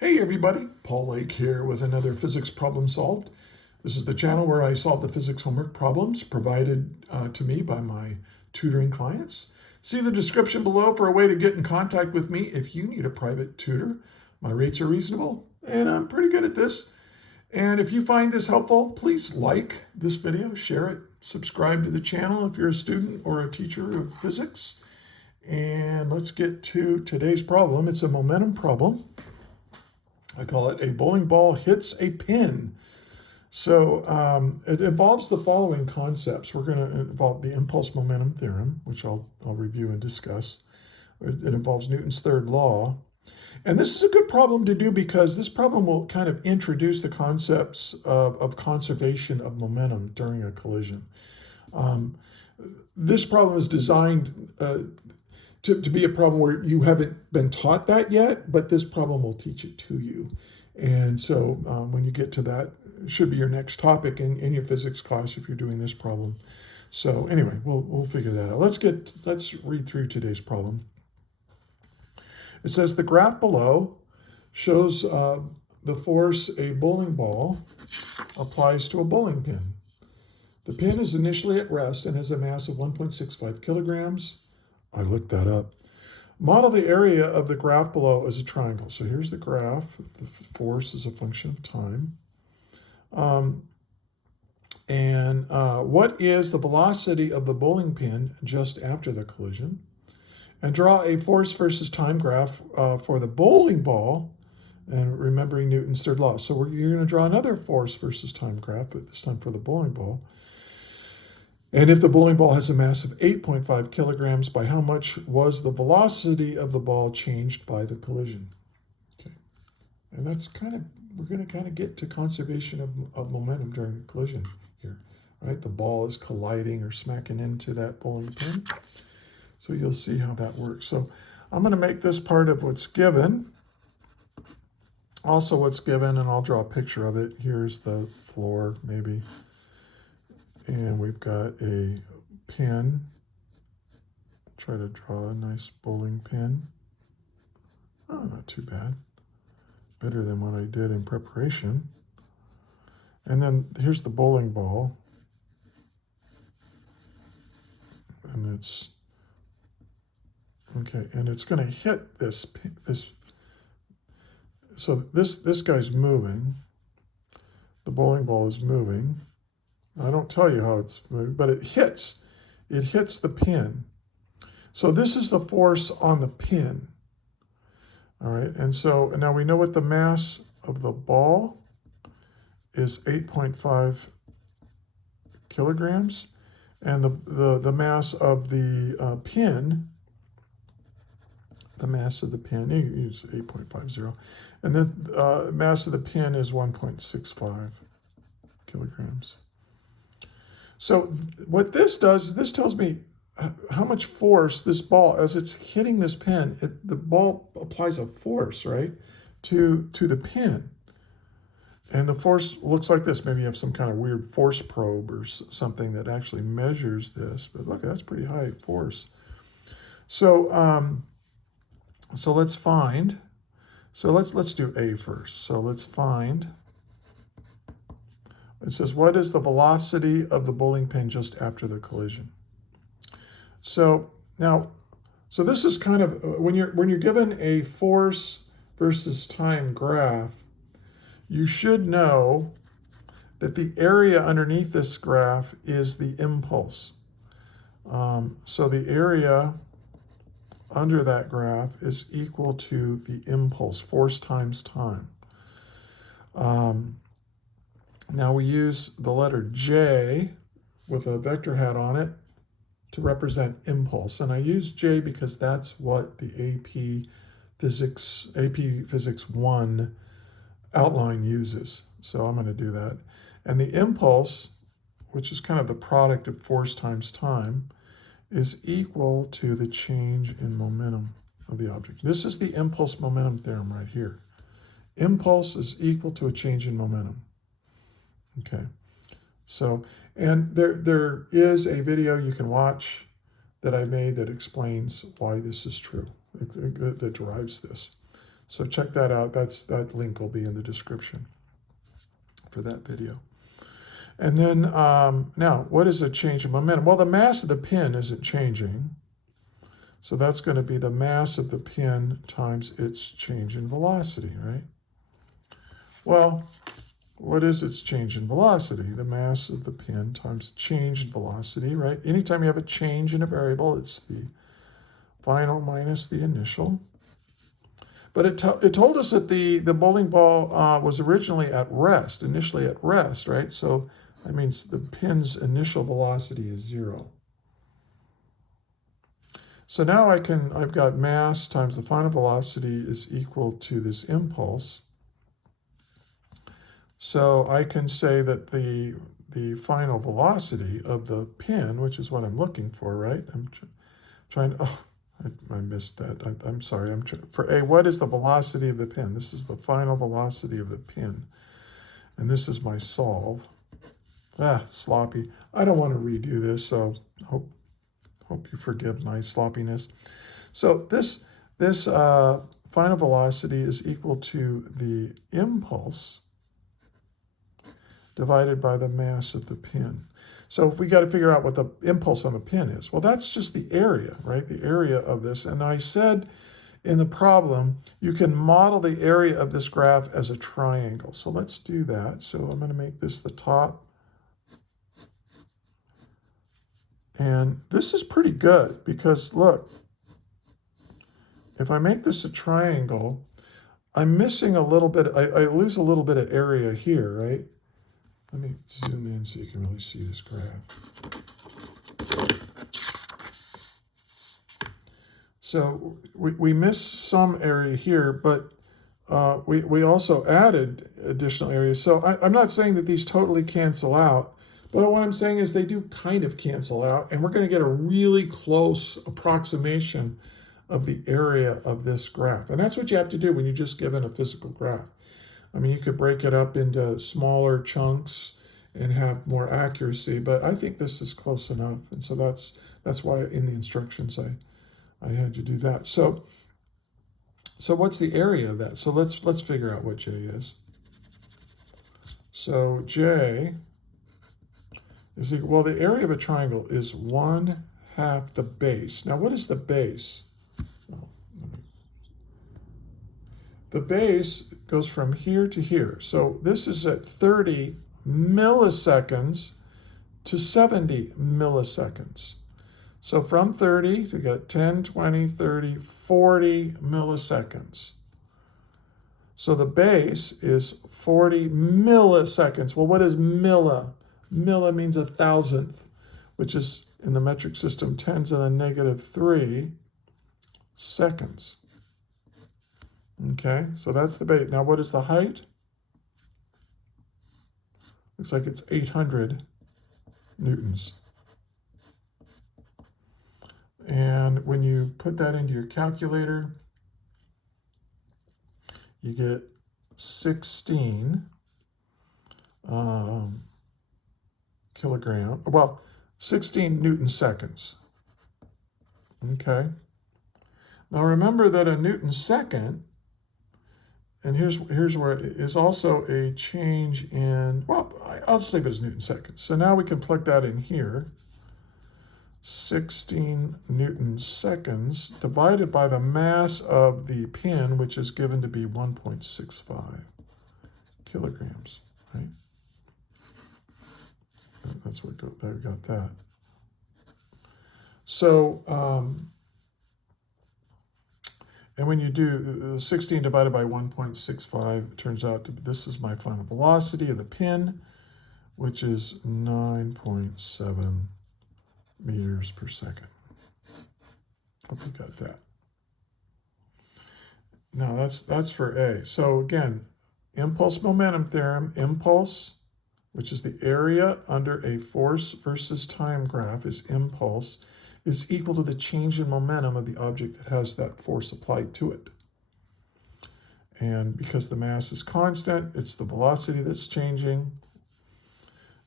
Hey everybody, Paul Lake here with another physics problem solved. This is the channel where I solve the physics homework problems provided to me by my tutoring clients. See the description below for a way to get in contact with me if you need a private tutor. My rates are reasonable and I'm pretty good at this. And if you find this helpful, please like this video, share it, subscribe to the channel if you're a student or a teacher of physics. And let's get to today's problem. It's a momentum problem. I call it a bowling ball hits a pin. So it involves the following concepts. We're going to involve the impulse momentum theorem, which I'll review and discuss. It involves Newton's third law. And this is a good problem to do because this problem will kind of introduce the concepts of conservation of momentum during a collision. This problem is designed to be a problem where you haven't been taught that yet, but this problem will teach it to you. And so when you get to that, it should be your next topic in your physics class if you're doing this problem. So anyway, we'll figure that out. Let's read through today's problem. It says the graph below shows the force a bowling ball applies to a bowling pin. The pin is initially at rest and has a mass of 1.65 kilograms. I looked that up. Model the area of the graph below as a triangle. So here's the graph. The force is a function of time. What is the velocity of the bowling pin just after the collision? And draw a force versus time graph for the bowling ball, and remembering Newton's third law. So you're going to draw another force versus time graph, but this time for the bowling ball. And if the bowling ball has a mass of 8.5 kilograms, by how much was the velocity of the ball changed by the collision? Okay. And that's we're going to kind of get to conservation of momentum during a collision here, right? The ball is colliding or smacking into that bowling pin. So you'll see how that works. So I'm going to make this part of what's given. Also what's given, and I'll draw a picture of it. Here's the floor, maybe. And we've got a pin. Try to draw a nice bowling pin. Oh, not too bad. Better than what I did in preparation. And then here's the bowling ball. And it's, okay, and it's going to hit this. So this guy's moving. The bowling ball is moving. I don't tell you how it's moving, but it hits the pin. So this is the force on the pin. All right, and so now we know what the mass of the ball is, 8.5 kilograms, and the mass of the pin, you use 8.50, and the mass of the pin is 1.65 kilograms. So what this does is this tells me how much force this ball, as it's hitting this pin, the ball applies a force, right, to the pin. And the force looks like this. Maybe you have some kind of weird force probe or something that actually measures this. But look, that's pretty high force. So so let's find. So let's do A first. So let's find. It says, what is the velocity of the bowling pin just after the collision? So now, so this is kind of, when you're given a force versus time graph, you should know that the area underneath this graph is the impulse. So the area under that graph is equal to the impulse, force times time. Now we use the letter J with a vector hat on it to represent impulse. And I use J because that's what the AP Physics 1 outline uses. So I'm going to do that. And the impulse, which is kind of the product of force times time, is equal to the change in momentum of the object. This is the impulse momentum theorem right here. Impulse is equal to a change in momentum. Okay, so, and there is a video you can watch that I made that explains why this is true, that derives this. So check that out. That link will be in the description for that video. And then now, what is a change in momentum? Well, the mass of the pin isn't changing. So that's going to be the mass of the pin times its change in velocity, right? Well, what is its change in velocity? The mass of the pin times the change in velocity, right? Anytime you have a change in a variable, it's the final minus the initial. But it told us that the bowling ball was originally at rest, initially at rest, right? So that means the pin's initial velocity is 0. So now I've got mass times the final velocity is equal to this impulse. So I can say that the final velocity of the pin, which is what I'm looking for, right? I'm trying to, oh, I missed that. I'm sorry. For A, what is the velocity of the pin? This is the final velocity of the pin. And this is my solve. Sloppy. I don't want to redo this, so hope you forgive my sloppiness. So this final velocity is equal to the impulse divided by the mass of the pin. So if we got to figure out what the impulse on the pin is, well, that's just the area, right? The area of this. And I said in the problem, you can model the area of this graph as a triangle. So let's do that. So I'm going to make this the top. And this is pretty good because look, if I make this a triangle, I'm missing a little bit, I lose a little bit of area here, right? Let me zoom in so you can really see this graph. So we miss some area here, but we also added additional areas. So I'm not saying that these totally cancel out, but what I'm saying is they do kind of cancel out, and we're going to get a really close approximation of the area of this graph. And that's what you have to do when you're just given a physical graph. I mean, you could break it up into smaller chunks and have more accuracy, but I think this is close enough. And so that's why in the instructions I had you do that. So what's the area of that? So let's figure out what J is. So J is equal, well, the area of a triangle is 1/2 the base. Now, what is the base? The base goes from here to here. So this is at 30 milliseconds to 70 milliseconds. So from 30, we got 10, 20, 30, 40 milliseconds. So the base is 40 milliseconds. Well, what is milli? Milli means 1,000th, which is in the metric system 10 to the -3 seconds. Okay, so that's the base. Now, what is the height? Looks like it's 800 newtons. And when you put that into your calculator, you get 16 kilogram, well, 16 Newton seconds. Okay. Now remember that a Newton second, and here's where it is also a change in, well, I'll save it as Newton seconds. So now we can plug that in here. 16 Newton seconds divided by the mass of the pin, which is given to be 1.65 kilograms, right? That's what we got that. So, and when you do 16 divided by 1.65, it turns out this is my final velocity of the pin, which is 9.7 meters per second. Hope you got that. Now that's for A. So again, impulse momentum theorem, impulse, which is the area under a force versus time graph, is impulse, is equal to the change in momentum of the object that has that force applied to it. And because the mass is constant, it's the velocity that's changing.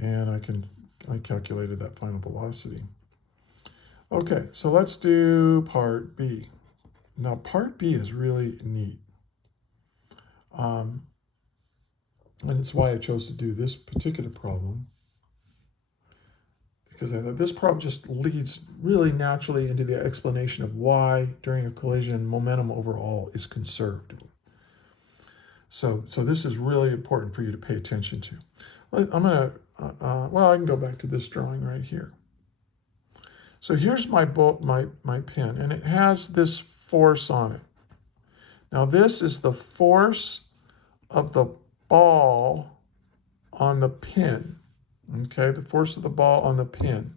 And I calculated that final velocity. Okay, so let's do part B. Now part B is really neat. And it's why I chose to do this particular problem, because I thought this problem just leads really naturally into the explanation of why during a collision momentum overall is conserved. So this is really important for you to pay attention to. I'm going to, well, I can go back to this drawing right here. So here's my pin, and it has this force on it. Now this is the force of the ball on the pin, okay? The force of the ball on the pin.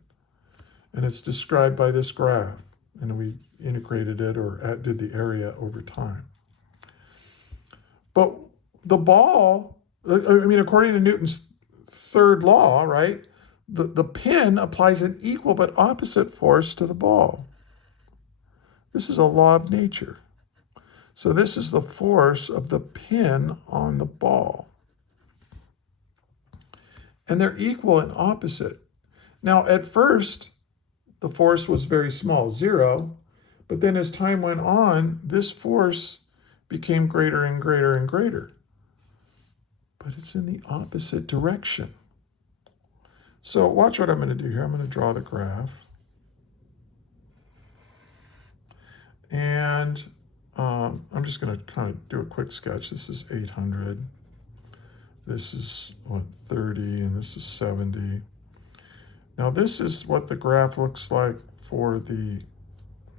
And it's described by this graph, and we integrated it or did the area over time. But the ball, according to Newton's third law, right? The pin applies an equal but opposite force to the ball. This is a law of nature. So this is the force of the pin on the ball. And they're equal and opposite. Now, at first, the force was very small, 0. But then as time went on, this force became greater and greater and greater. But it's in the opposite direction. So watch what I'm going to do here. I'm going to draw the graph. And I'm just going to kind of do a quick sketch. This is 800. This is, 30, and this is 70. Now this is what the graph looks like for the,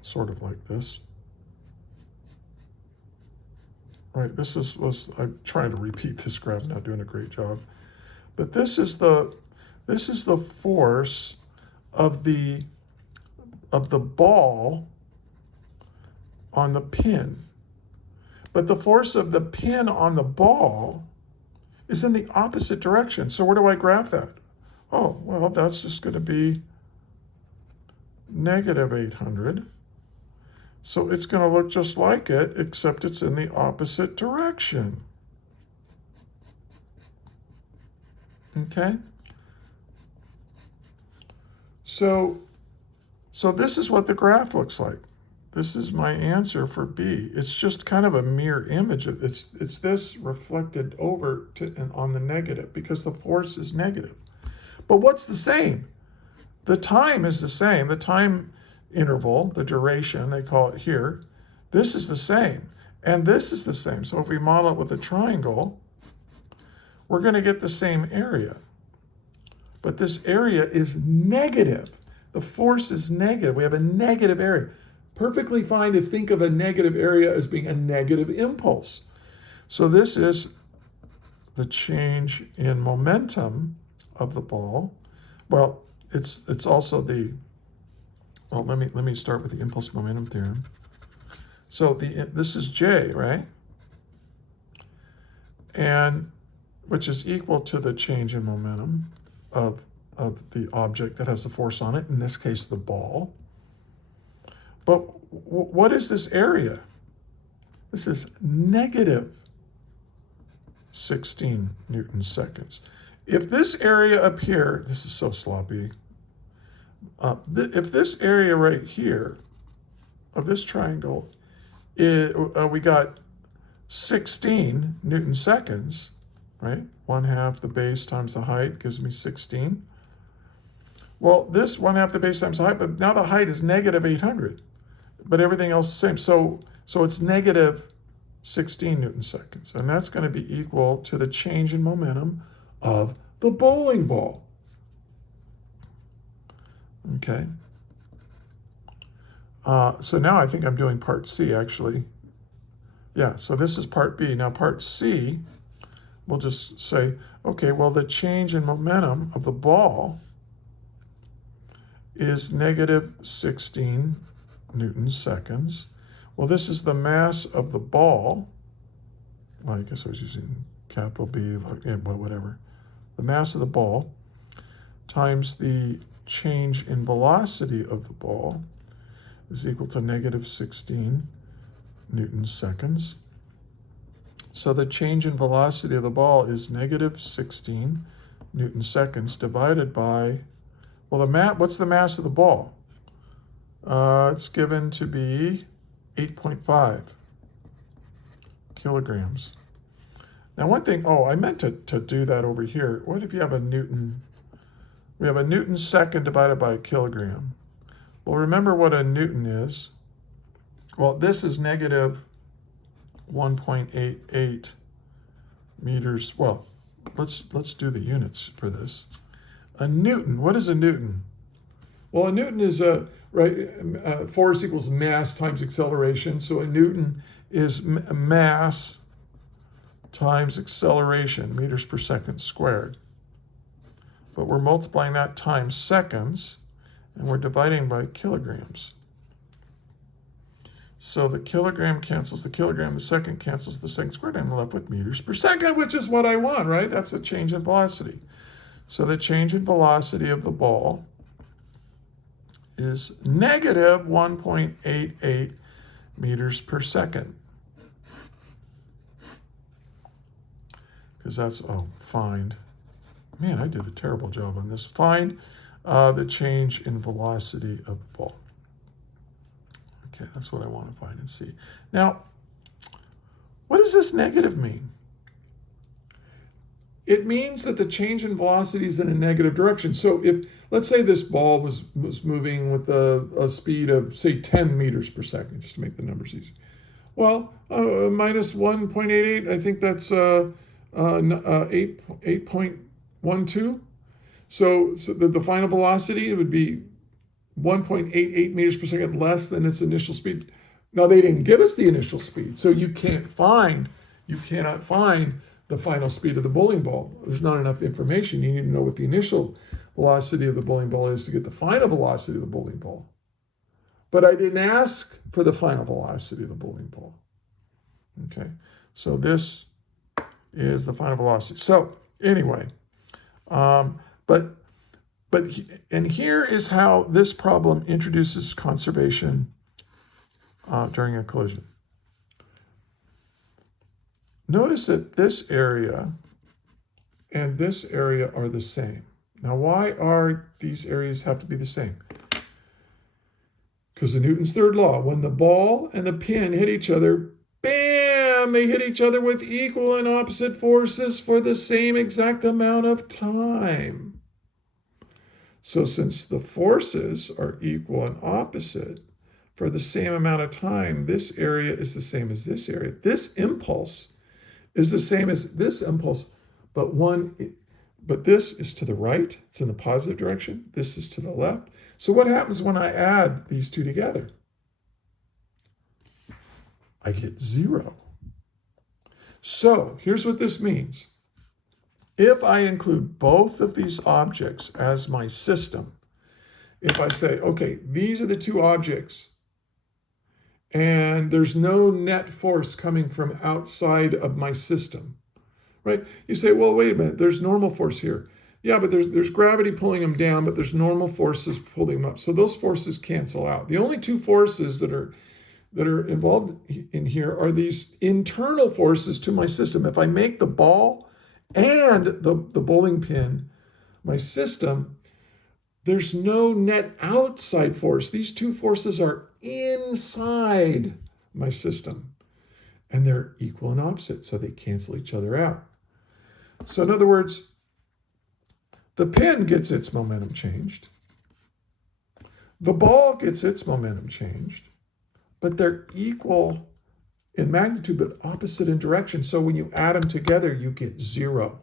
sort of like this. Right, I'm trying to repeat this graph, not doing a great job. But this is the force of the ball on the pin. But the force of the pin on the ball is in the opposite direction. So where do I graph that? Oh, well, that's just going to be negative 800. So it's going to look just like it, except it's in the opposite direction. Okay? So this is what the graph looks like. This is my answer for B. It's just kind of a mirror image of it's this reflected over on the negative because the force is negative. But what's the same? The time is the same. The time interval, the duration, they call it here, this is the same. And this is the same. So if we model it with a triangle, we're going to get the same area. But this area is negative. The force is negative. We have a negative area. Perfectly fine to think of a negative area as being a negative impulse. So this is the change in momentum of the ball. Well, it's also the, well, let me start with the impulse momentum theorem. So this is J, right? And which is equal to the change in momentum of the object that has the force on it, in this case, the ball. But what is this area? This is negative 16 Newton seconds. If this area up here, this is so sloppy. If this area right here of this triangle, we got 16 Newton seconds, right? 1/2 the base times the height gives me 16. Well, this 1/2 the base times the height, but now the height is negative 800. But everything else is the same. So it's negative 16 Newton seconds. And that's going to be equal to the change in momentum of the bowling ball. Okay. So now I think I'm doing part C, actually. Yeah, so this is part B. Now part C, we'll just say, okay, well, the change in momentum of the ball is negative 16 Newton seconds. Well, this is the mass of the ball. Well, I guess I was using capital B, whatever. The mass of the ball times the change in velocity of the ball is equal to negative 16 Newton seconds. So the change in velocity of the ball is negative 16 Newton seconds divided by, well, what's the mass of the ball? It's given to be 8.5 kilograms. Now one thing, I meant to do that over here. What if you have a Newton? We have a Newton second divided by a kilogram. Well, remember what a Newton is. Well, this is negative 1.88 meters. Well, let's do the units for this. A Newton, what is a Newton? Well, a Newton is force equals mass times acceleration. So a Newton is mass times acceleration, meters per second squared. But we're multiplying that times seconds, and we're dividing by kilograms. So the kilogram cancels the kilogram, the second cancels the second squared, and I'm left with meters per second, which is what I want, right? That's a change in velocity. So the change in velocity of the ball is negative 1.88 meters per second. Because that's, find. Man, I did a terrible job on this. Find the change in velocity of the ball. Okay, that's what I want to find and see. Now, what does this negative mean? It means that the change in velocity is in a negative direction. So if, let's say this ball was moving with a speed of, say, 10 meters per second, just to make the numbers easy. Well, minus 1.88, I think that's 8.12. So the final velocity would be 1.88 meters per second less than its initial speed. Now, they didn't give us the initial speed, so you cannot find the final speed of the bowling ball. There's not enough information. You need to know what the initial velocity of the bowling ball is to get the final velocity of the bowling ball. But I didn't ask for the final velocity of the bowling ball. Okay, so this is the final velocity. So anyway, and here is how this problem introduces conservation during a collision. Notice that this area and this area are the same. Now, why are these areas have to be the same? Because of Newton's third law, when the ball and the pin hit each other, bam, they hit each other with equal and opposite forces for the same exact amount of time. So since the forces are equal and opposite for the same amount of time, this area is the same as this area. This impulse is the same as this impulse, but this is to the right. It's in the positive direction. This is to the left. So what happens when I add these two together? I get 0. So here's what this means. If I include both of these objects as my system, if I say, okay, these are the two objects, and there's no net force coming from outside of my system, right? You say, well, wait a minute, there's normal force here. Yeah, but there's gravity pulling them down, but there's normal forces pulling them up. So those forces cancel out. The only two forces that are involved in here are these internal forces to my system. If I make the ball and the bowling pin my system, there's no net outside force. These two forces are inside my system, and they're equal and opposite, so they cancel each other out. So in other words, the pin gets its momentum changed. The ball gets its momentum changed, but they're equal in magnitude, but opposite in direction. So when you add them together, you get 0.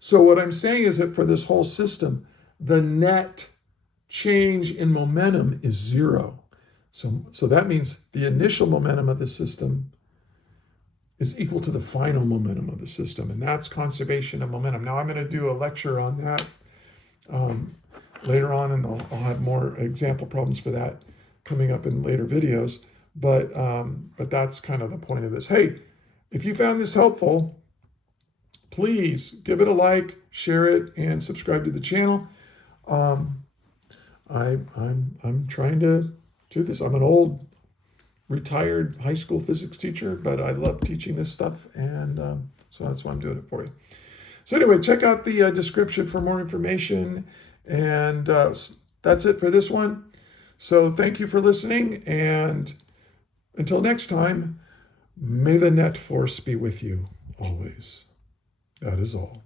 So what I'm saying is that for this whole system, the net change in momentum is 0. So that means the initial momentum of the system is equal to the final momentum of the system, and that's conservation of momentum. Now I'm going to do a lecture on that later on, and I'll have more example problems for that coming up in later videos. But that's kind of the point of this. Hey, if you found this helpful, please give it a like, share it, and subscribe to the channel. I'm trying to do this. I'm an old retired high school physics teacher, but I love teaching this stuff, and so that's why I'm doing it for you. So anyway, check out the description for more information, and that's it for this one. So thank you for listening, and until next time, may the net force be with you. always. That is all.